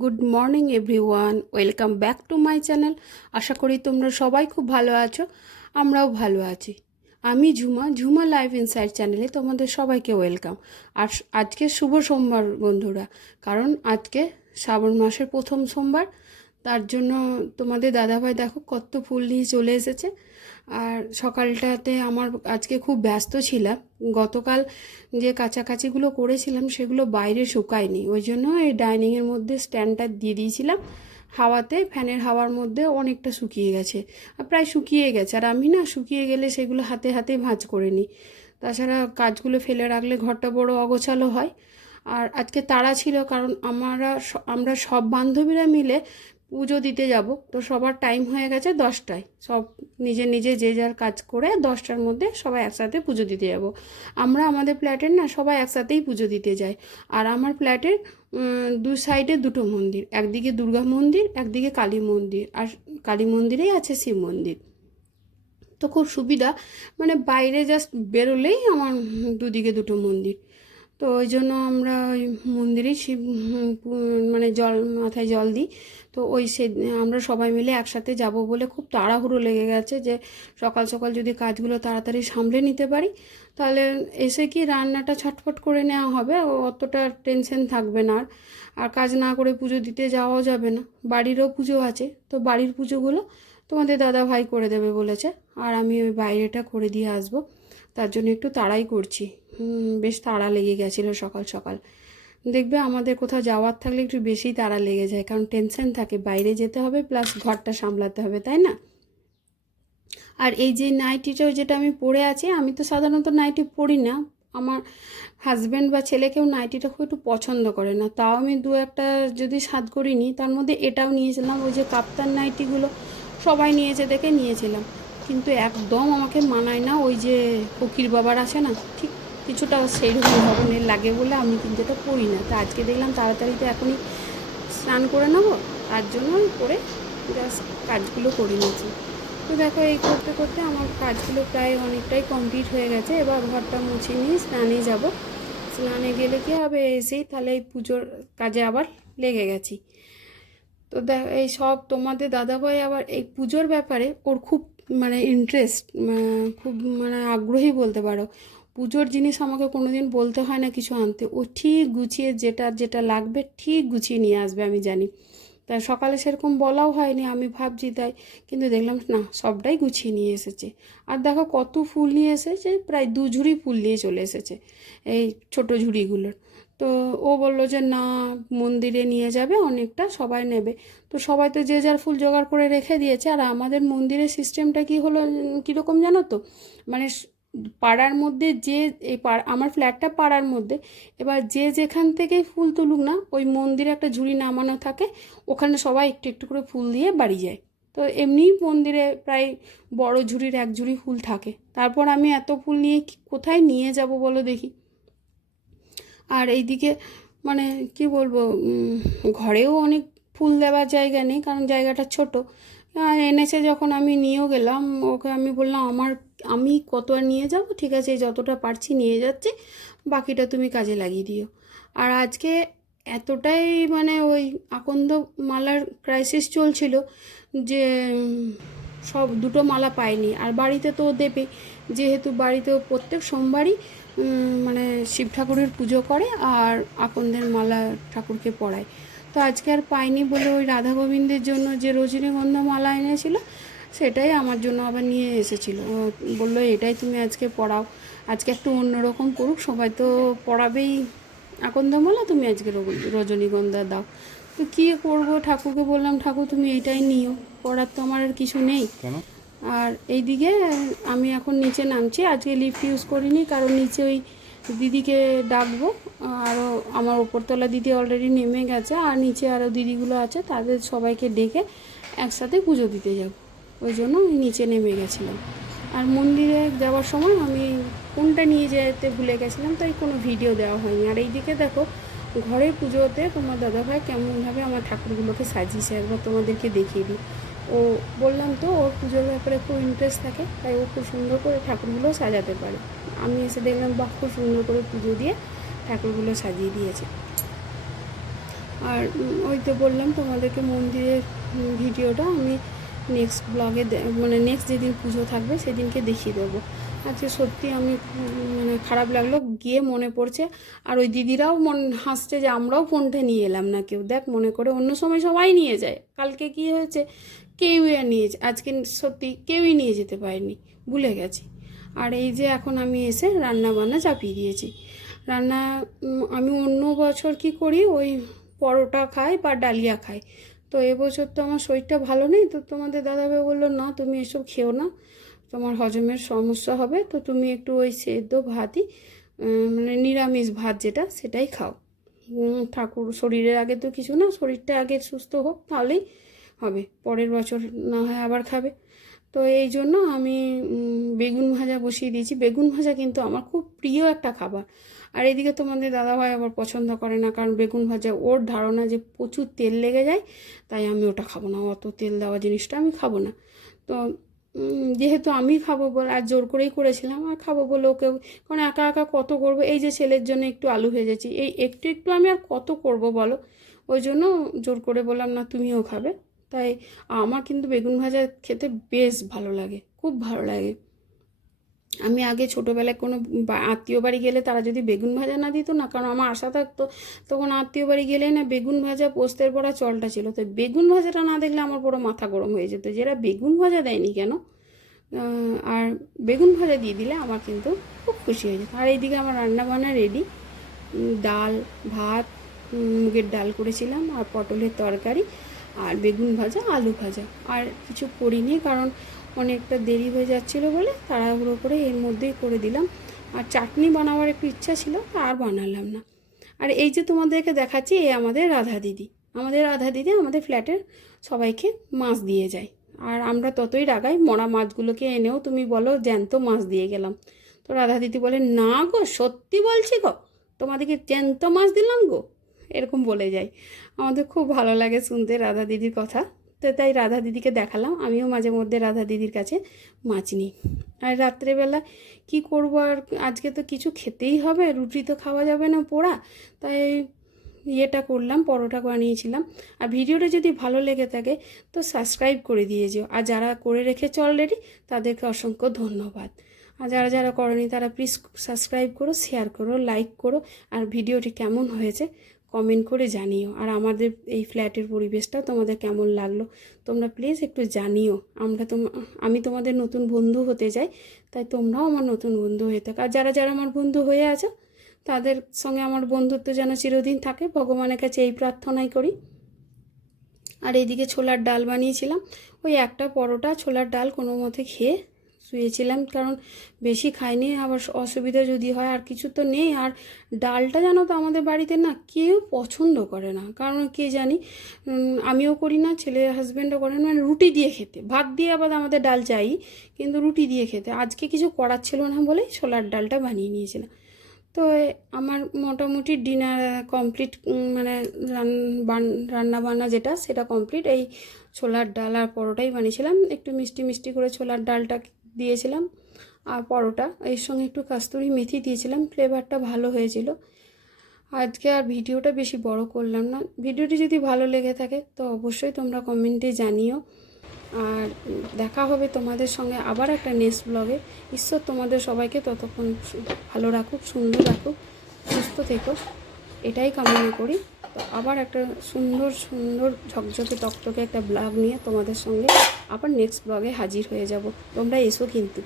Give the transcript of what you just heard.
Good morning everyone, welcome back to my channel. আশা করি তোমরা সবাই খুব ভালো আছো, আমরাও ভালো আছি। আমি ঝুমা লাইফ ইনসাইড চ্যানেলে তোমাদের সবাইকে ওয়েলকাম। আর আজকে শুভ সোমবার বন্ধুরা, কারণ আজকে শ্রাবণ মাসের প্রথম সোমবার। তার জন্য তোমাদের দাদাভাই দেখো কত ফুল নিয়ে চলে এসেছে। আর সকালটাতে আমার আজকে খুব ব্যস্ত ছিলাম। গতকাল যে কাছাকাছিগুলো করেছিলাম সেগুলো বাইরে শুকায়নি, ওই জন্য এই ডাইনিংয়ের মধ্যে স্ট্যান্ডটা দিয়ে দিয়েছিলাম হাওয়াতে, ফ্যানের হাওয়ার মধ্যে অনেকটা শুকিয়ে গেছে, আর প্রায় শুকিয়ে গেছে। আর আমি না শুকিয়ে গেলে সেগুলো হাতে হাতে ভাঁজ করে নিই, তাছাড়া কাজগুলো ফেলে রাখলে ঘরটা বড় অগোছালো হয়। আর আজকে তাড়া ছিল, কারণ আমরা সব বান্ধবীরা মিলে পুজো দিতে যাব। তো সবার টাইম হয়ে গেছে 10টায়, সব নিজে নিজে যে যার কাজ করে 10টার মধ্যে সবাই একসাথে পুজো দিতে যাব। আমরা আমাদের ফ্ল্যাটের না সবাই একসাথেই পুজো দিতে যাই। আর আমার ফ্ল্যাটের দু সাইডে দুটো মন্দির, একদিকে দুর্গা মন্দির, একদিকে কালী মন্দির, আর কালী মন্দিরেই আছে শিব মন্দির। তো খুব সুবিধা, মানে বাইরে জাস্ট বেরোলেই আমার দুদিকে দুটো মন্দির। তো ওই জন্য আমরা ওই মন্দিরেই শিব মানে মাথায় জল দিই। তো আমরা সবাই মিলে একসাথে যাব বলে খুব তাড়াহুড়ো লেগে গেছে, যে সকাল সকাল যদি কাজগুলো তাড়াতাড়ি সামলে নিতে পারি তাহলে এসে কি রান্নাটা ছটফট করে নেওয়া হবে, অতটা টেনশন থাকবে না। আর কাজ না করে পুজো দিতে যাওয়াও যাবে না, বাড়িরও পুজো আছে। তো বাড়ির পুজোগুলো তোমাদের দাদা ভাই করে দেবে বলেছে, আর আমি ওই বাইরেটা করে দিয়ে আসবো। তার জন্য একটু তাড়াই করছি, বেশ তাড়া লেগে গেছিলো সকাল সকাল। দেখবে আমাদের কোথাও যাওয়ার থাকলে একটু বেশি তাড়া লেগে যায়, কারণ টেনশন থাকে, বাইরে যেতে হবে প্লাস ঘরটা সামলাতে হবে, তাই না? আর এই যে নাইটিটাও যেটা আমি পরে আছি, আমি তো সাধারণত নাইটি পরি না, আমার হাজব্যান্ড বা ছেলে কেউ নাইটিটা খুব একটু পছন্দ করে না, তাও আমি দু একটা যদি স্বাদ করিনি, তার মধ্যে এটাও নিয়েছিলাম, ওই যে কাপ্তান নাইটিগুলো সবাই নিয়েছে দেখে নিয়েছিলাম। কিন্তু একদম আমাকে মানায় না, ওই যে ফকির বাবার আছে না, ঠিক কিছুটা সেই রকম ধরনের লাগে বলে আমি কিন্তু এটা পরি না। তা আজকে দেখলাম তাড়াতাড়ি তো এখনই স্নান করে নেবো, তার জন্য করে জাস্ট কাজগুলো করে নিয়েছি। তো দেখো এই করতে করতে আমার কাজগুলো প্রায় অনেকটাই কমপ্লিট হয়ে গেছে। এবার ঘরটা মুছে নিয়ে স্নানে যাব। স্নানে গেলে কী হবে, এসেই তাহলে এই পুজোর কাজে আবার লেগে গেছি। তো এই সব তোমাদের দাদাভাই আবার এই পুজোর ব্যাপারে ওর খুব মানে ইন্টারেস্ট, খুব মানে আগ্রহী বলতে পারো। পুজোর জিনিস আমাকে কোনো দিন বলতে হয় না কিছু আনতে, ও ঠিক গুছিয়ে যেটা যেটা লাগবে ঠিক গুছিয়ে নিয়ে আসবে, আমি জানি। তাই সকালে সেরকম বলাও হয়নি, আমি ভাবছি তাই, কিন্তু দেখলাম না সবটাই গুছিয়ে নিয়ে এসেছে। আর দেখো কত ফুল নিয়ে এসেছে, প্রায় 2 ঝুড়ি ফুল নিয়ে চলে এসেছে, এই ছোট ঝুড়িগুলোর। তো ও বললো যে না, মন্দিরে নিয়ে যাবে অনেকটা, সবাই নেবে। তো সবাই তো যে যার ফুল জোগাড় করে রেখে দিয়েছে। আর আমাদের মন্দিরের সিস্টেমটা কি হলো, কীরকম জানো তো, মানে পাড়ার মধ্যে যে আমার ফ্ল্যাটটা পাড়ার মধ্যে, এবার যে যেখান থেকেই ফুল তুলুক না, ওই মন্দিরে একটা ঝুড়ি নামানো থাকে, ওখানে সবাই একটু একটু করে ফুল দিয়ে বাড়ি যায়। তো এমনিই মন্দিরে প্রায় বড় ঝুড়ির 1 ঝুড়ি ফুল থাকে। তারপর আমি এত ফুল নিয়ে কোথায় নিয়ে যাব বলো দেখি। আর এইদিকে মানে কি বলবো, ঘরেও অনেক ফুল দেওয়ার জায়গা নেই, কারণ জায়গাটা ছোট। আর এনেছে যখন আমি নিয়েও গেলাম, ওকে আমি বললাম আমি কত আর নিয়ে যাব, ঠিক আছে যতটা পারছি নিয়ে যাচ্ছি, বাকিটা তুমি কাজে লাগিয়ে দিও। আর আজকে এতটাই মানে ওই আকন্দ মালার ক্রাইসিস চলছিল যে সব দুটো মালা পাইনি। আর বাড়িতে তো দেবে, যেহেতু বাড়িতেও প্রত্যেক সোমবারই মানে শিব ঠাকুরের পুজো করে আর আকন্দের মালা ঠাকুরকে পরায়। তো আজকে আর পাইনি বলে ওই রাধা গোবিন্দের জন্য যে রজনীগন্ধা মালা এনেছিল সেটাই আমার জন্য আবার নিয়ে এসেছিলো। বললো এটাই তুমি আজকে পরাও, আজকে একটু অন্যরকম করুক, সবাই তো পরাবেই আকন্দমালা, তুমি আজকে রজনীগন্ধা দাও। তো কী করবো, ঠাকুরকে বললাম ঠাকুর তুমি এইটাই নিও, পরার তো আমার আর কিছু নেই। আর এইদিকে আমি এখন নিচে নামছি, আজকে লিফট ইউজ করিনি, কারণ নিচে ওই দিদিকে ডাকবো। আরও আমার ওপরতলা দিদি অলরেডি নেমে গেছে, আর নিচে আরও দিদিগুলো আছে, তাদের সবাইকে ডেকে একসাথে পুজো দিতে যাব, ওই জন্য আমি নিচে নেমে গেছিলাম। আর মন্দিরে যাওয়ার সময় আমি কোনটা নিয়ে যেতে ভুলে গেছিলাম, তাই কোনো ভিডিও দেওয়া হয়নি। আর এইদিকে দেখো ঘরের পুজোতে তোমার দাদাভাই কেমনভাবে আমার ঠাকুরগুলোকে সাজিয়েছে, একবার তোমাদেরকে দেখিয়ে দিই। ও বললাম তো ওর পুজোর ব্যাপারে খুব ইন্টারেস্ট থাকে, তাই ও খুব সুন্দর করে ঠাকুরগুলো সাজাতে পারে। আমি এসে দেখলাম বাহ, খুব সুন্দর করে পুজো দিয়ে ঠাকুরগুলো সাজিয়ে দিয়েছে। আর ওই তো বললাম তোমাদেরকে মন্দিরের ভিডিওটা আমি নেক্সট ব্লগে মানে নেক্সট যেদিন পুজো থাকবে সেদিনকে দেখিয়ে দেবো। আজকে সত্যি আমি মানে খারাপ লাগলো, গিয়ে মনে পড়ছে। আর ওই দিদিরাও হাসছে যে আমরাও ফোনটা নিয়ে এলাম না কেউ, দেখ মনে করে অন্য সময় সবাই নিয়ে যায়, কালকে কি হয়েছে কেউই আর নিয়ে আজকে সত্যি কেউই নিয়ে যেতে পারেনি, ভুলে গেছি। আর এই যে এখন আমি এসে রান্না বান্না চাপিয়ে দিয়েছি। রান্না আমি অন্য বছর কি করি, ওই পরোটা খাই বা ডালিয়া খাই। তো এবছর তো আমার শরীরটা ভালো নেই, তো তোমাদের দাদাভাই বললো না তুমি এসব খেও না, তোমার হজমের সমস্যা হবে, তো তুমি একটু ওই সেদ্ধ ভাতই মানে নিরামিষ ভাত যেটা সেটাই খাও। ঠাকুর শরীরের আগে তো কিছু না, শরীরটা আগে সুস্থ হোক তাহলেই হবে, পরের বছর না হয় আবার খাবে। তো এই জন্য আমি বেগুন ভাজা বসিয়ে দিয়েছি। বেগুন ভাজা কিন্তু আমার খুব প্রিয় একটা খাবার। আর এদিকে তোমাদের দাদাভাই আবার পছন্দ করে না, কারণ বেগুন ভাজা ওর ধারণা যে প্রচুর তেল লেগে যায়, তাই আমি ওটা খাবো না, অত তেল দেওয়া জিনিসটা আমি খাবো না। তো যেহেতু আমি খাবো বলে আর জোর করেই করেছিলাম, আর খাবো বলে ওকে, কারণ একা একা কত করবো, এই যে ছেলের জন্য একটু আলু ভেজেছি, এই একটু একটু আমি আর কত করব বলো, ওই জন্য জোর করে বললাম না তুমিও খাবে। তাই আমার কিন্তু বেগুন ভাজা খেতে বেশ ভালো লাগে, খুব ভালো লাগে। আমি আগে ছোটোবেলায় কোনো আত্মীয় বাড়ি গেলে তারা যদি বেগুন ভাজা না দিত না, কারণ আমার আশা থাকতো তখন আত্মীয় বাড়ি গেলেই না বেগুন ভাজা পোস্তের পড়া চলটা ছিল, তো বেগুন ভাজাটা না দেখলে আমার পুরো মাথা গরম হয়ে যেত, যে এরা বেগুন ভাজা দেয়নি কেন। আর বেগুন ভাজা দিয়ে দিলে আমার কিন্তু খুব খুশি হয়ে যেত। আর এইদিকে আমার রান্না বান্না রেডি, ডাল ভাত, মুগের ডাল করেছিলাম, আর পটলের তরকারি, আর বেগুন ভাজা আলু ভাজা। আর কিছু করিনি কারণ অনেকটা দেরি হয়ে যাচ্ছিলো বলে তাড়াহুড়ো করে এর মধ্যেই করে দিলাম। আর চাটনি বানাবার একটু ইচ্ছা ছিল, আর বানালাম না। আর এই যে তোমাদেরকে দেখাচ্ছি, এই আমাদের রাধা দিদি, আমাদের ফ্ল্যাটের সবাইকে মাছ দিয়ে যায়। আর আমরা ততই রাগাই, মরা মাছগুলোকে এনেও তুমি বলো জ্যান্ত মাছ দিয়ে গেলাম। তো রাধা দিদি বলে না গো সত্যি বলছি গো, তোমাদেরকে জ্যান্ত মাছ দিলাম গো, এরকম বলে যায়। আমাদের খুব ভালো লাগে শুনতে রাধা দিদির কথা। তো তাই রাধা দিদিকে দেখালাম, আমিও মাঝে মধ্যে রাধা দিদির কাছে মাছ নিই। আর রাত্রেবেলা কি করব, আর আজকে তো কিছু খেতেই হবে, রুটি তো খাওয়া যাবে না পোড়া, তাই ইয়েটা করলাম, পরোটা বানিয়েছিলাম। আর ভিডিওটা যদি ভালো লেগে থাকে তো সাবস্ক্রাইব করে দিয়ে যেও, আর যারা করে রেখেছো অলরেডি তাদেরকে অসংখ্য ধন্যবাদ। আর যারা যারা করনি তারা প্লিজ সাবস্ক্রাইব করো, শেয়ার করো, লাইক করো, আর ভিডিওটি কেমন হয়েছে কমেন্ট করে জানিও। আর আমাদের এই ফ্ল্যাটের পরিবেশটা তোমাদের কেমন লাগলো তোমরা প্লিজ একটু জানিও। আমি তোমাদের নতুন বন্ধু হতে চাই, তাই তোমরাও আমার নতুন বন্ধু হয়ে থাকো। আর যারা যারা আমার বন্ধু হয়ে আছো তাদের সঙ্গে আমার বন্ধুত্ব যেন চিরদিন থাকে, ভগবানের কাছে এই প্রার্থনাই করি। আর এইদিকে ছোলার ডাল বানিয়েছিলাম, ওই একটা পরোটা ছোলার ডাল কোনো মতে খেয়ে শুয়েছিলাম, কারণ বেশি খাইনি, আবার অসুবিধা যদি হয়, আর কিছু তো নেই। আর ডালটা জানো তো আমাদের বাড়িতে না কেউ পছন্দ করে না, কারণ কে জানি, আমিও করি না, ছেলের হাজব্যান্ডও করে না, মানে রুটি দিয়ে খেতে, ভাত দিয়ে আবার আমাদের ডাল চাই, কিন্তু রুটি দিয়ে খেতে আজকে কিছু করার ছিল না বলেই ছোলার ডালটা বানিয়ে নিয়েছিলাম। তো আমার মোটামুটি ডিনার কমপ্লিট, মানে রান্না বান্না যেটা সেটা কমপ্লিট। এই ছোলার ডাল আর পরোটাই বানিয়েছিলাম, একটু মিষ্টি মিষ্টি করে ছোলার ডালটা দিয়েছিলাম, আর পরোটা এর সঙ্গে একটু কাস্তুরি মেথি দিয়েছিলাম, ফ্লেভারটা ভালো হয়েছিল। আজকে আর ভিডিওটা বেশি বড় করলাম না, ভিডিওটি যদি ভালো লেগে থাকে তো অবশ্যই তোমরা কমেন্টে জানিও। আর দেখা হবে তোমাদের সঙ্গে আবার একটা নেক্সট ব্লগে। ঈশ্বর তোমাদের সবাইকে ততক্ষণ ভালো রাখুক, সুন্দর রাখুক, সুস্থ থেকো, এটাই কামনা করি। তো আবার একটা সুন্দর সুন্দর ঝকঝকে তকতকে একটা ব্লগ নিয়ে তোমাদের সঙ্গে আবার নেক্সট ব্লগে হাজির হয়ে যাব, তোমরা এসো কিন্তু।